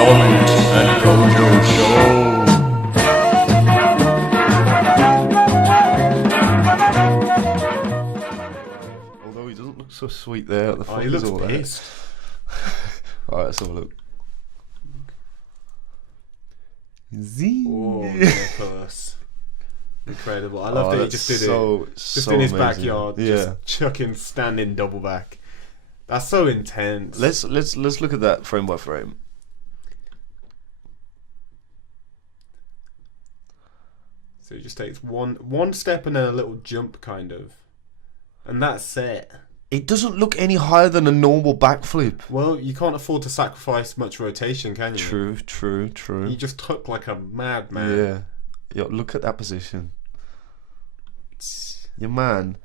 Omid and Kojo show. Although he doesn't look so sweet there. The He looks pissed. Alright, let's have a look. Zing. Oh, Nicholas. Incredible. I love that he just did it. Just in his amazing. backyard. Yeah. Just chucking standing double back. That's so intense. Let's look at that frame by frame. So he just takes one step and then a little jump, kind of, and that's it. It doesn't look any higher than a normal backflip. Well, you can't afford to sacrifice much rotation, can you? True. He just took like a madman. Yeah. Look at that position. Your man.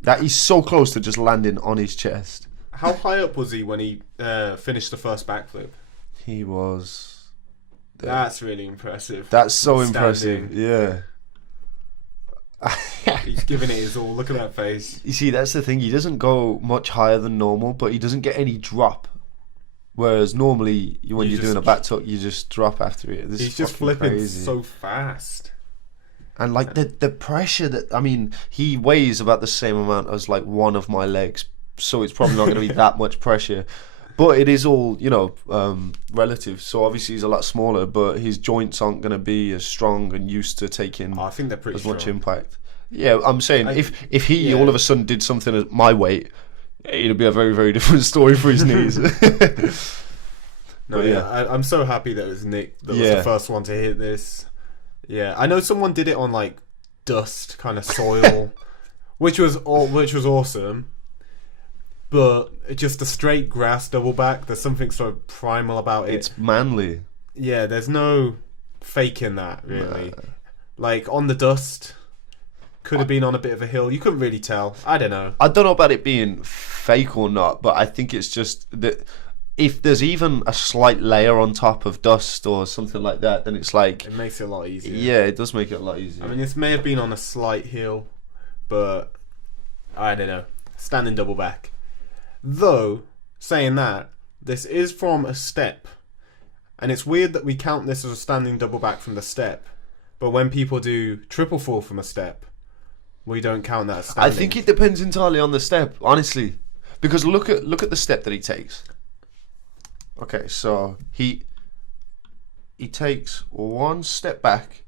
That is so close to just landing on his chest. How high up was he when he finished the first backflip? He was... That's really impressive. That's so Standing. impressive. Yeah. He's giving it his all. Look at that face. You see, that's the thing. He doesn't go much higher than normal, but he doesn't get any drop. Whereas normally, when you're doing a back tuck, you just drop after it. He's just flipping so fast. And like the pressure that, I mean, he weighs about the same amount as like one of my legs, so it's probably not going to be that much pressure. But it is all, relative. So obviously he's a lot smaller, but his joints aren't going to be as strong and used to taking I think they're pretty as much strong. impact. Yeah, I'm saying if he all of a sudden did something at my weight, it'd be a very, very different story for his knees. I'm so happy that it was Nick that was the first one to hit this. Yeah, I know someone did it on like dust, kind of soil, which was awesome. But just a straight grass double back, there's something so primal about it. It's manly. Yeah, there's no faking that really. Nah. Like on the dust, could have been on a bit of a hill. You couldn't really tell. I don't know. I don't know about it being fake or not, but I think it's just that if there's even a slight layer on top of dust or something like that, then it's like... It makes it a lot easier. Yeah, it does make it a lot easier. I mean, this may have been on a slight hill, but I don't know. Standing double back. Though, saying that, this is from a step. And it's weird that we count this as a standing double back from the step. But when people do triple fall from a step, we don't count that as standing. I think it depends entirely on the step, honestly. Because look at the step that he takes. Okay, so he takes one step back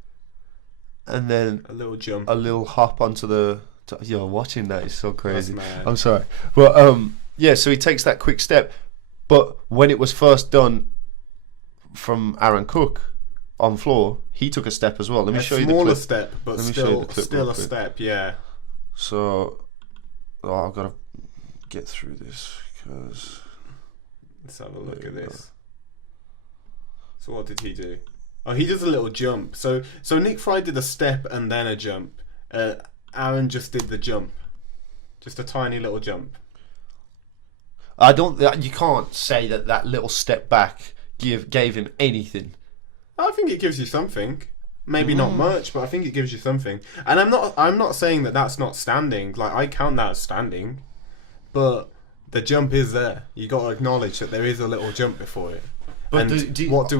and then a little jump, a little hop onto the... Yo, watching that is so crazy. That's mad. I'm sorry. But yeah, so he takes that quick step. But when it was first done from Aaron Cook on floor, he took a step as well. Let me show you the clip. A smaller step, but still a step, yeah. So, I've got to get through this because... Let's have a look at this. So what did he do? Oh, he does a little jump. So Nick Fry did a step and then a jump. Aaron just did the jump. Just a tiny little jump. You can't say that little step back gave him anything. I think it gives you something. Maybe not much, but I think it gives you something. And I'm not saying that that's not standing. Like, I count that as standing. But the jump is there. You got to acknowledge that there is a little jump before it. But and what are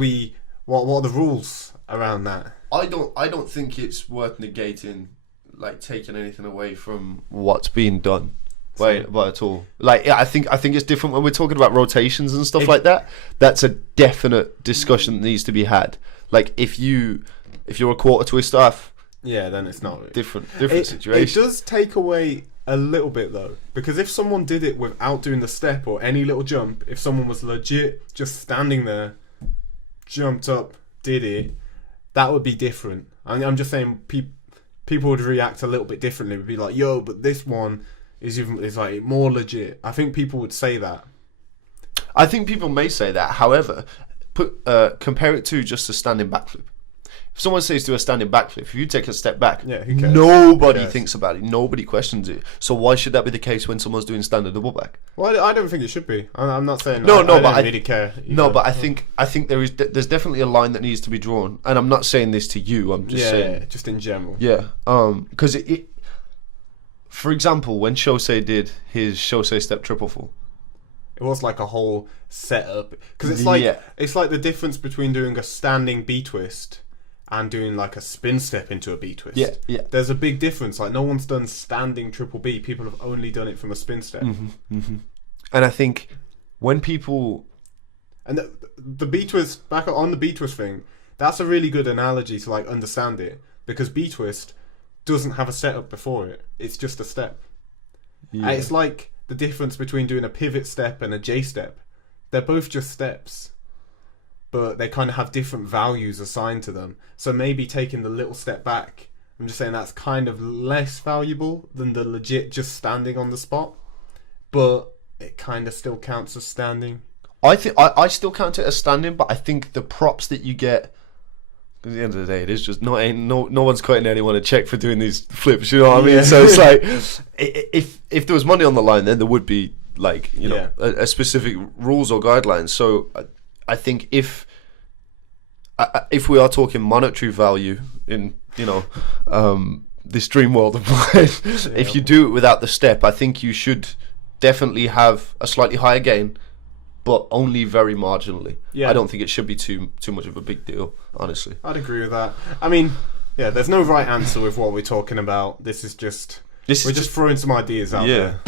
the rules around that? I don't think it's worth negating, like taking anything away from what's being done. But at all. Like, yeah, I think it's different when we're talking about rotations and stuff like that. That's a definite discussion that needs to be had. Like, if you're a quarter twist off, yeah, then it's not different situation. It does take away a little bit though, because if someone did it without doing the step or any little jump, if someone was legit just standing there, jumped up, did it, that would be different. I'm just saying people would react a little bit differently. Would be like, yo, but this one is like more legit. I think people would say that. I think people may say that. However, compare it to just a standing backflip. If someone says do a standing backflip, if you take a step back, who cares? Nobody thinks about it. Nobody questions it. So why should that be the case when someone's doing standing double back? Well, I don't think it should be. I'm not saying I don't really care. No, but I think there's definitely a line that needs to be drawn, and I'm not saying this to you. I'm just saying, just in general. Yeah, because it. For example, when Shosei did his Shosei step triple fall, It was like a whole setup because it's like it's like the difference between doing a standing B twist and doing like a spin step into a B twist. Yeah. There's a big difference. Like no one's done standing triple B. People have only done it from a spin step. And I think when people and the B twist back on the B twist thing, that's a really good analogy to like understand it because B twist doesn't have a setup before it. It's just a step. Yeah. It's like the difference between doing a pivot step and a J step. They're both just steps, but they kind of have different values assigned to them. So maybe taking the little step back, I'm just saying that's kind of less valuable than the legit just standing on the spot, but it kind of still counts as standing. I think I still count it as standing, but I think the props that you get. At the end of the day, it is just no one's cutting anyone a check for doing these flips. You know what I mean? So it's like if there was money on the line, then there would be like a specific rules or guidelines. So I think if we are talking monetary value in this dream world of mine, if you do it without the step, I think you should definitely have a slightly higher gain, but only very marginally. Yeah. I don't think it should be too much of a big deal, honestly. I'd agree with that. I mean, yeah, there's no right answer with what we're talking about. We're just throwing some ideas out there.